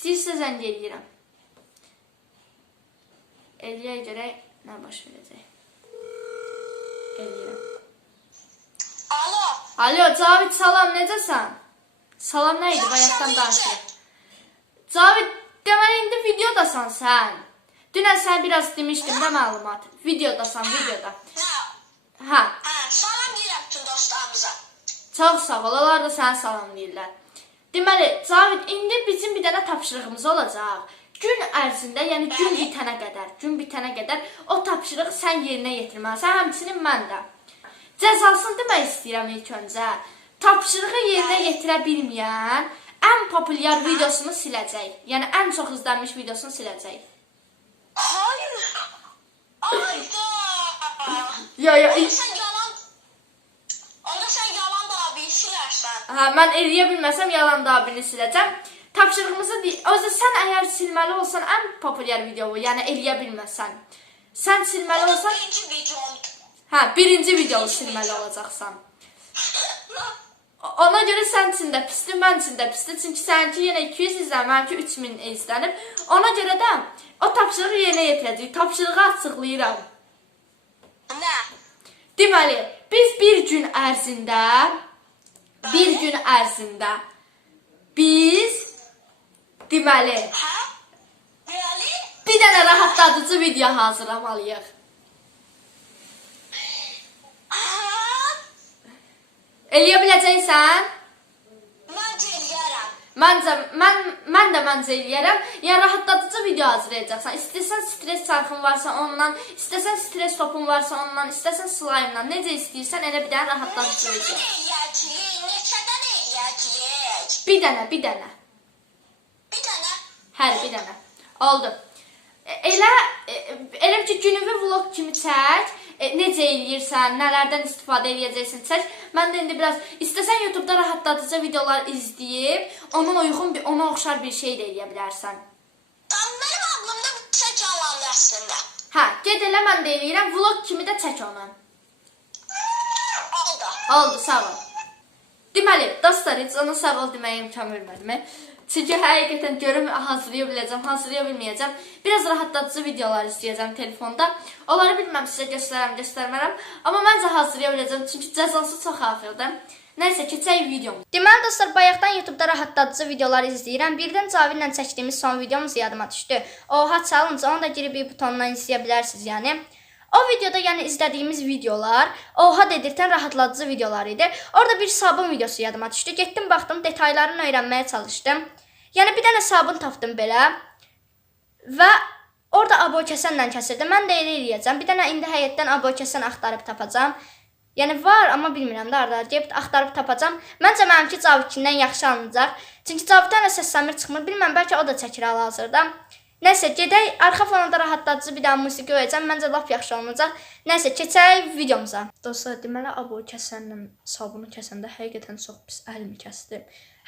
İstəyirsə zəng edirəm. Eləyək görək nə baş verəcək. Eləyirəm. Alo. Alo, Cavid, salam, necəsən? Salam nə idi, bayaqdan danışırıq. Cavid, deməli, indi videodasan sən. Dünən sən biraz demişdim də məlumat. Videodasan, videoda. Hə. Salam deyirəm bütün dostlarımıza. Çox sağ ol, onlar da sənə salam deyirlər. Deməli, Cavid, indi bizim bir dənə tapşırığımız olacaq. Gün ərzində, yəni gün bitənə qədər o tapşırığı sən yerinə yetirməlisən, həmçinin mən də. Cəzasını demək istəyirəm ilk öncə. Tapşırığı yerinə yetirə bilməyən ən populyar videosunu siləcək. Yəni, ən çox izlənmiş videosunu siləcək. Hayır. Ayda. Onda sən yalan da abiyi silərsən. Hə, mən eləyə bilməsəm yalan da abini siləcəm. Tapşırığımızı özü sən əgər silməli olsan ən populyar video bu, yəni eləyə bilməsən. Sən silməli olsan... Birinci videom. Hə, birinci videonu silməli olacaqsan. Ona görə sən üçün də pisdir, mən üçün də pisdir. Çünki səninki yenə 200 izlənir, mənimki 3000 izlənir. Ona görə də o tapşırığı yerinə yetirəcəyik. Tapşırığı açıqlayıram. Nə? Deməli, biz bir gün ərzində biz deməli bir dənə rahatladıcı video hazırlamalıyıq. Eləyə biləcəksən? Məncə eləyərəm. Mən də məncə eləyərəm. Yəni rahatladıcı video hazırlayacaqsan. İstəsən stres çarxın varsa ondan, istəsən stres topun varsa ondan, istəsən slime'la, necə istəyirsən elə bir dənə rahatladıcı video. Neçədən eləyəcəyik? Bir dənə. Bir dənə? Hər bir dənə. Oldu. Elə ki günüvü vlog kimi çək. Necə eləyirsən, nələrdən istifadə eləyəcəksən çək. Mən də indi biraz istəsən YouTube'da rahatladıcı videolar izləyib, ona oxşar bir şey də eləyə bilərsən. Mənim ağlımda bir şey canlandı əslində. Hə, ged elə, mən də eləyirəm. Vlog kimi də çək onu. Oldu, sağ ol. Deməli, dostlar, heç ona sağ ol deməyə imkan vermədim. Çünki həqiqətən görüm hazırlaya biləcəm, hazırlaya bilməyəcəm. Biraz rahatladıcı videolar istəyəcəm telefonda. Onları bilməm sizə göstərmərəm. Amma məncə hazırlaya biləcəm, çünki cəzası çox ağırdır. Nəysə, keçək videomuz. Deməli dostlar, bayaqdan YouTube'da rahatladıcı videolar izləyirəm. Birdən Cavidlə çəkdiyimiz son videomuz yadıma düşdü. Oha challenge, onu da girib bir butonundan izləyə bilərsiniz yəni. O videoda yəni izlədiyimiz videolar oha dedirtən rahatladıcı videolar idi. Orada bir sabun videosu yadıma düşdü. Getdim, baxdım, detaylarını öyrənməyə çalışdım. Yəni bir dənə sabun tapdım belə və orada abokəsənlə kəsirdim. Mən də elə eləyəcəm. Bir dənə indi həyətdən abokəsən axtarıb tapacam. Yəni var, amma bilmirəm də arada deyib axtarıb tapacam. Məncə mənimki Cavidkindən yaxşı alınacaq. Çünki Caviddən də səs-səmir çıxmır. Bilməm, bəlkə o da çəkir hal-hazırda. Nəysə, gedək, arxa fonunda rahatladıcı bir dənə musiqi qoyacam. Məncə lap yaxşı olunacaq. Nəysə, keçək videomuza. Dostlar, deməli abokəsənlə sabunu kəsəndə həqiqətən çox pis əlimi kəsdi.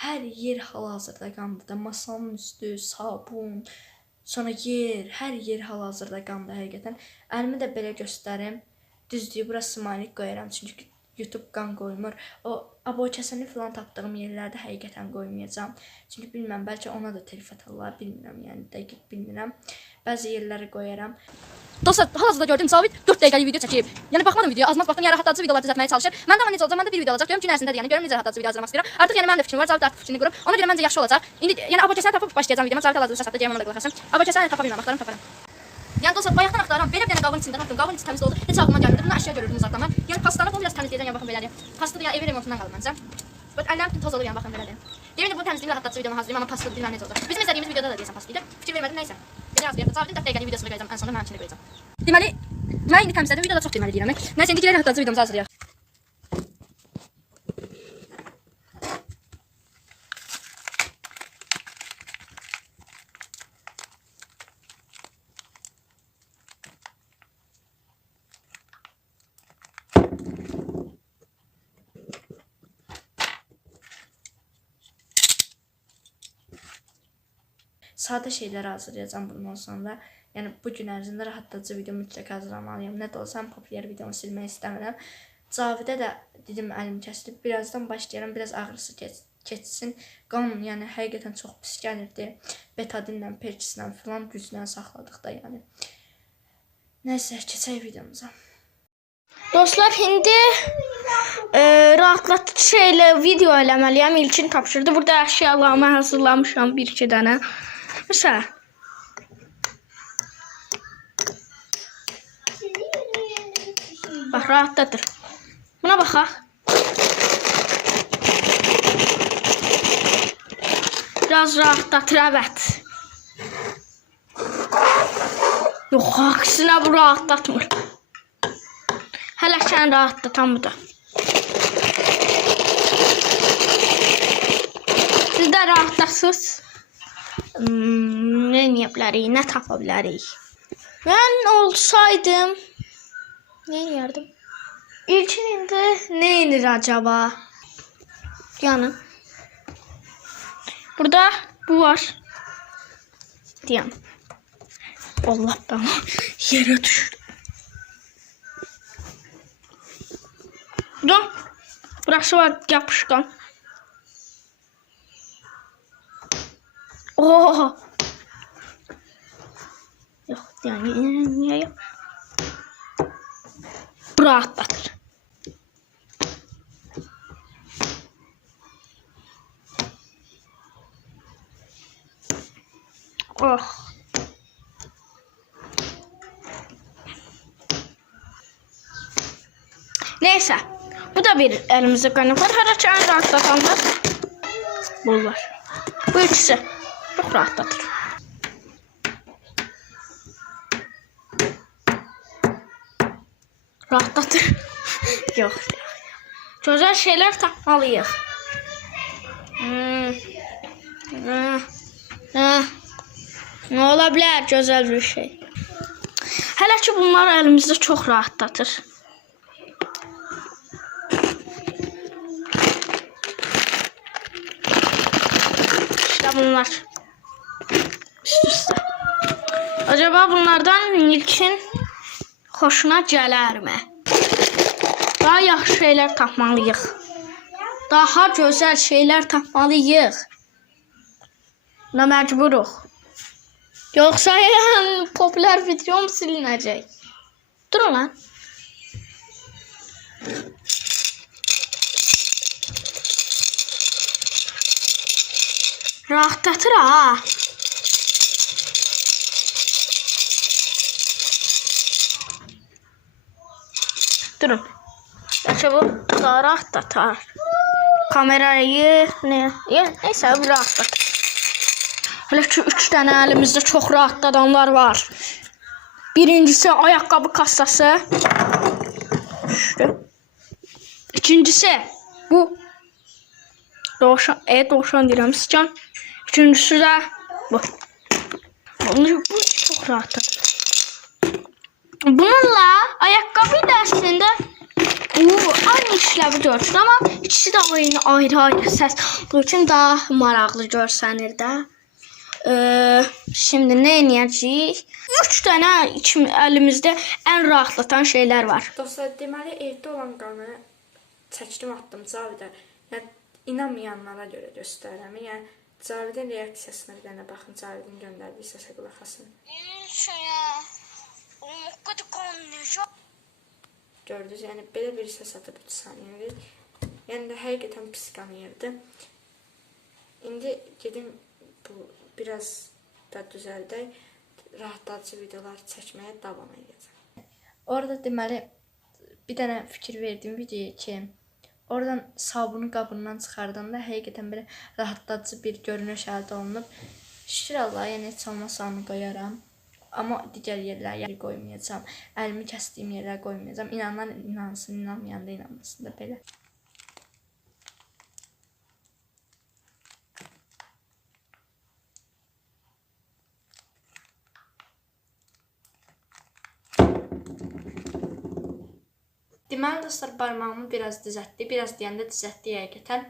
Hər yer hal-hazırda qandı. Masanın üstü, sabun, sonra yer, hər yer hal-hazırda qandı həqiqətən. Əlimi də belə göstərim. Düzdür, bura smailik qoyuram, çünki YouTube qan qoymur. O abokəsəni filan tapdığım yerlərdə həqiqətən qoymayacam. Çünki bilməm, bəlkə ona da telif atarlar, bilmirəm, yəni dəqiq bilmirəm. Bəzi yerləri qoyaram. Dostlar, hal-hazırda gördüm, Cavid 4 dəqiqəlik video çəkib. Yəni baxmadım videoya, azmaz baxdım, yəni rahatladıcı videolar düzəltməyə çalışır. Mən də amma necə olacaq, mən də bir video alacaq, görüm gün ərzində yəni görüm necə rahatladıcı video hazırlamaq istəyirəm. Artıq yəni mənim də fikrim var, Cavid artıq fikrini qurub. Ona görə məncə yaxşı olacaq. İndi yəni abokəsəni tapıb başlayacağam videoma. Cavid hal-hazırda çatdı, deyəm ona da qulaq asın. Abokəsəni tapa bilmirəm, axtarım. Yəni dostlar, bayaqdan axtarıram. Belə bir dənə qabın içində tapdım. Qabın içi təmiz oldu. Heç ağlıma gəlmirdi. Bunu əşya görürdüm uzaqdan mən. Yəni pastanı bunu biraz təmizləyəcəm, yəni baxın belədir. Pastadır, yəni ev remontundan qalıb məncə. Bax əllərim toz olur, yəni baxın belədir. Deyirəm bunu təmizləyim, rahatladıcı videomu hazırlayım, amma pastadır, bilməm necə olacaq. Bizim izlədiyimiz videoda da deyəsən pastaydı. Fikir vermədim, nəysə. Belə yazdım. Cavidin 4 dəqiqəlik videosunu qoyacağam, ən sonunda mənim üçün qoyacağam. Deməli, mən indi təmizlədim, videoda çox deməli deyirəm. Nəysə, indi gələk rahatladıcı videomuzu hazırlayaq. Sadə şeyləri hazırlayacağam bundan sonra. Yəni bu gün ərzində rahatladıcı video mütləq hazırlamalıyam. Nə də olsa populyar videomu silmək istəmirəm. Cavidə də dedim əlim kəsilib. Birazdan başlayıram. Biraz ağrısı keçsin. Qan yəni həqiqətən çox pis gəlirdi. Betadinlə, perçislə filan güclə saxladıq da yəni. Nəysə, keçək videomuza. Dostlar, indi rahatlatıcı şeylə video eləməliyəm. İlkin tapşırdı. Burada əşyalarımı hazırlamışam 1-2 dənə. Məsələn, bax, rahatladır. Buna baxaq. Biraz rahatlatır, evet. Yox, aksine bu rahatlatmır. Hələ sən rahatlatan bu da. Siz də rahatlasınız. Nə edə bilərik, nə tapa bilərik. Mən olsaydım nə edərdim? İlkin indi nə edir acaba? Yəni burada bu var. Deyəm. Allah'tan yere düşdü. Burada burası var, yapışkan. Oo. Yok yani niye yok? Rahatlatır. Oh. Neyse. Bu da bir elimizde kaynak var. Haraç en rahatlatanlar bunlar. Bu ikisi çok rahatlatır. Rahatlatır. Yok. Güzel şeyler takmalıyız. Ne olabilir güzel bir şey. Hele ki bunlar elimizde çok rahatlatır. İşte bunlar. İşte. Acaba bunlardan ilkin hoşuna gələr mi? Daha yaxşı şeyler tapmalıyıq. Daha güzel şeyler tapmalıyıq. Buna məcburuq. Yoksa yani popüler videom silinecek. Durun lan. Rahatlatır ha. Durun. Gerçi bu daha rahatlatır. Kamerayı neyse bu rahatlatır. Hele ki 3 tane elimizde çok rahatlatanlar var. Birincisi ayakkabı kasası. İşte. İkincisi bu. Doğuşan diyorum sıcan. Üçüncüsü de bu. Bu çok rahatlatır. Bununla ayakkabı dersinde aynı işlevi görür ama ikisi de ayrı ses olduğu için daha maraqlı görsənir də. Şimdi ne edəcəyik? 3 tane elimizde en rahatlatan şeyler var. Dostlar, deməli evdə olan qanı çəkdim, atdım Cavidə. Yəni inanmayanlara görə göstərirəm. Yəni Cavidin reaksiyasına bir dənə baxın, Cavidin göndərdiyi səsə qulaq asın. Gördünüz, yəni belə bir səs atıb 3 saniyədir. Yəni də həqiqətən pis qanıyırdı. İndi gedim bu biraz da düzəldək, rahatlatıcı videolar çəkməyə davam edəcəm. Orada deməli bir dənə fikir verdim videoya ki, oradan sabunu qabından çıxardanda həqiqətən belə rahatlatıcı bir görünüş əldə olunub. Şükür Allah, yəni heç olmasa onu qoyaram. Amma digər yerlərə qoymayacağam. Əlimi kəsdiyim yerlərə qoymayacağam. İnanan inansın, inanmayan da inanmasın da belə. Deməli dostlar, barmağımı biraz düzəltdi. Biraz deyəndə düzəltdi həqiqətən.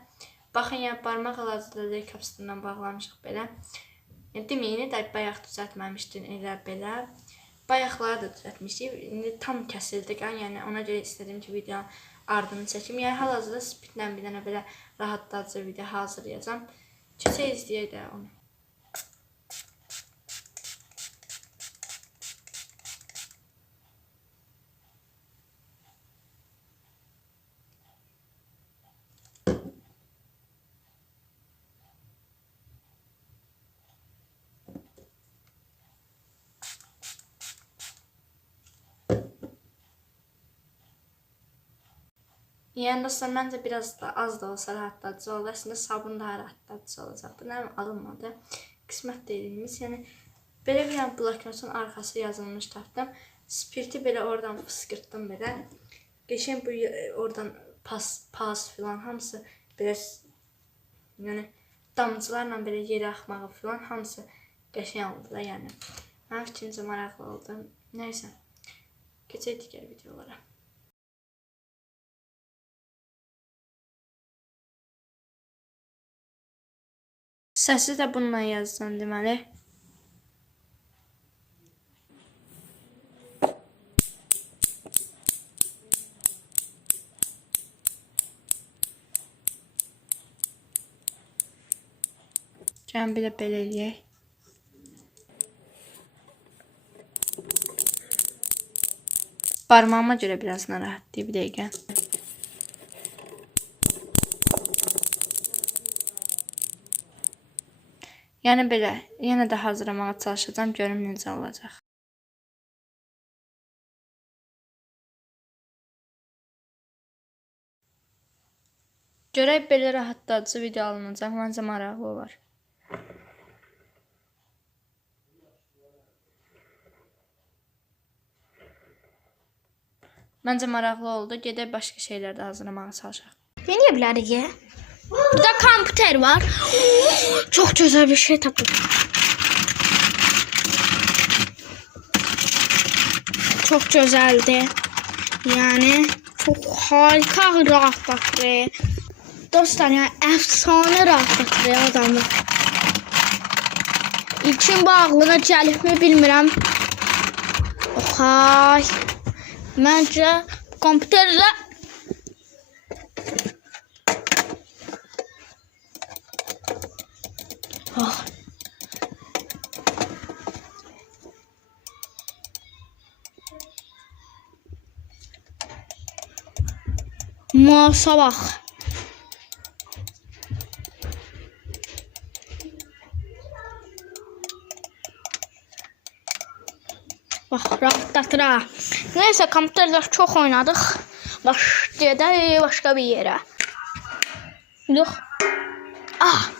Baxın, yəni barmaq hal-hazırda kapsından bağlamışıq belə. Deməyin də bayaq düzəltməmişdin elə belə. Bayaqları da düzəltmişdik. İndi tam kəsildi qan. Yəni ona görə istədim ki, videonun ardını çəkim. Yəni hal-hazırda Speedlə bir dənə belə rahatladıcı video hazırlayacağam. Keçək izləyək də onu. Yəni dostlar, məncə biraz da az da olsa rahatladıcı oldu. Əslində sabun daha rahatladıcı olacaq. Bu nəmin alınmadı. Qismət dediyimiz, yəni belə bir bloknotun arxası yazılmış tapdım. Spirti belə oradan fıskırtdım belə. Geçən bu oradan pas filan hamısı belə yəni damcılarla belə yerə axmağı filan hamısı qəşəng oldu da yəni. Mənim fikrimcə maraqlı oldu. Nəysə. Keçək digər videolara. Səsi də bununla yazdım deməli. Gəlin bir də belə eləyək. Barmağıma görə biraz narahatdır, bir dəqiqə. Yəni belə, yenə də hazırlamağa çalışacağım, görüm necə olacaq. Görək belə rahatladıcı video alınacaq, məncə maraqlı olar. Məncə maraqlı oldu, gedək başqa şeylər də hazırlamağa çalışaq. Deneyə bilərik ya. Burada kompüter var. Çok güzel bir şey tapdım. Çok güzeldi. Yani çok harika rahatlattı. Dostlar yani efsane rahatlattı adamı. İlkin bağlına gəlibmi bilmirəm. Oxay. Məncə kompüterlə mouse'a bax. Bax, rahatlatır ha. Neyse, kompüterlər çox oynadıq. Başlayaq başqa bir yerə. Yox. Ah.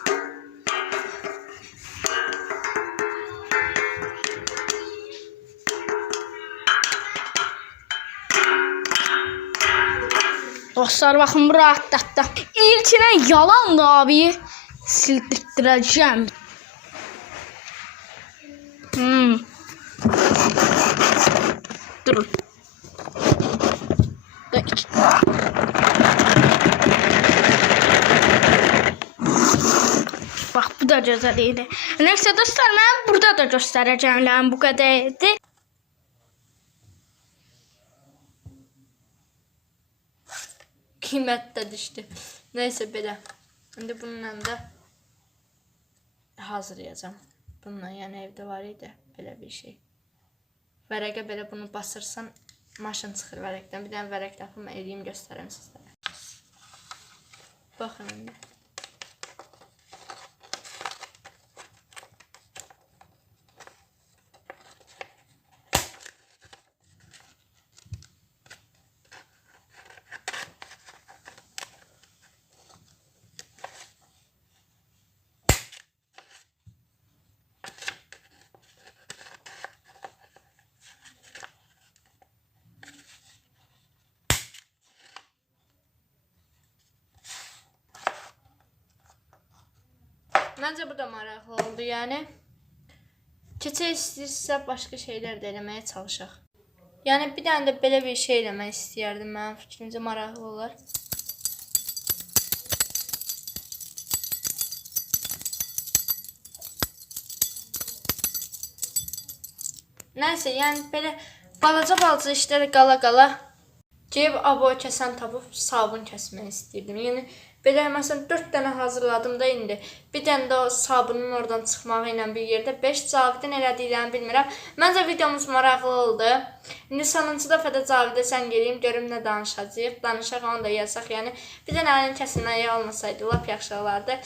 Dostlar bakın bu rahatlattı. İlkine yalandı abi. Sildirttireceğim. Durun. Bak bu da güzel idi. Neyse dostlar, ben burada da göstereceğim bu kadardı. Qiymət də düşdü. Neysə belə. İndi bununla da hazırlayacağım. Bununla yəni evdə var idi belə bir şey. Vərəqə belə bunu basırsan maşın çıxır vərəqdən. Bir dənə vərəq tapım eləyim göstərəm sizlərə. Baxın indi. Məncə bu da maraqlı oldu yəni. Keçək istəyirsə başqa şeylər də eləməyə çalışaq. Yəni bir dənə də belə bir şey eləmək istəyərdim, mənim fikrimcə maraqlı olar. Nəysə, yəni belə balaca işlər qala Cib aboy kəsən tapıb sabun kəsmək istəyirdim. Yəni belə məsələn 4 dənə hazırladım da indi. Bir dənə də o sabunun oradan çıxmağı ilə bir yerdə 5 Cavidin elədiklərini bilmirəm. Məncə videomuz maraqlı oldu. İndi sonuncu dəfə də Cavidə zəng eləyim, görüm nə danışacağıq. Danışaq onu da yazaq. Yəni bir dənə əlin kəsilməyi olmasaydı lap yaxşı olardı.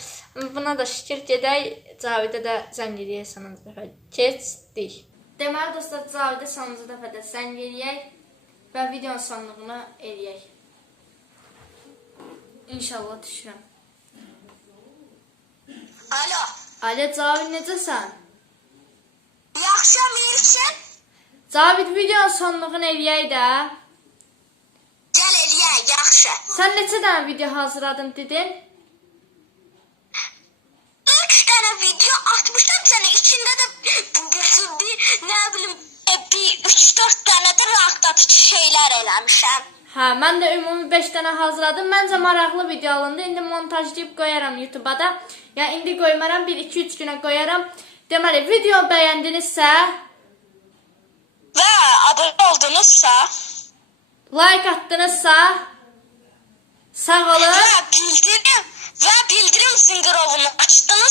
Buna da şükür gedək. Cavidə də zəng eləyək sonuncu dəfə. Keçdik. Deməli dostlar, Cavidə sonuncu dəfə də zəng eləyək və videonun sonluğunu eləyək. İnşallah düşürəm. Alo. Alo Cavid, necəsən? Yaxşıyam, iyisin? Cavid, videonun sonluğunu eləyək də. Gəl eləyək, yaxşı. Sən neçə dənə video hazırladın dedin? 3 dənə video atmışdım sənə. İçində də bir nə bilim bir 3-4 dənə də rahatlatıcı şeylər eləmişəm. Hə, mən də ümumi 5 dənə hazırladım. Məncə maraqlı video alındı. İndi montajlayıb qoyaram YouTube-a da. Yəni indi qoymaram, 1-2-3 günə qoyaram. Deməli, video bəyəndinizsə, Və abunə oldunuzsa, like atdınızsa, sağ olun. və bildirim zınqırovunu açdınızsa,